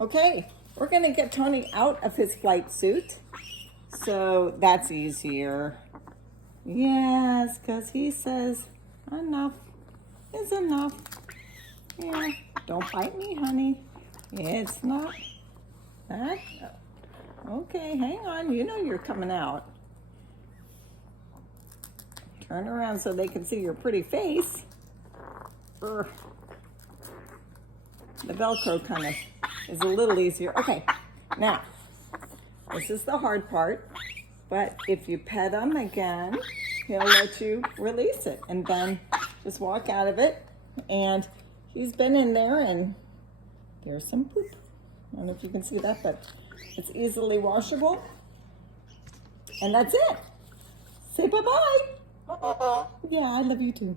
Okay, we're gonna get Tony out of his flight suit. So that's easier. Yes, because he says enough is enough. Yeah, don't bite me, honey. It's not that. Okay, hang on. You know you're coming out. Turn around so they can see your pretty face. Urgh. The Velcro kind of is a little easier. Okay, now, this is the hard part, but if you pet him again, he'll let you release it and then just walk out of it. And he's been in there and there's some poop. I don't know if you can see that, but it's easily washable. And that's it. Say bye-bye. Yeah, I love you too.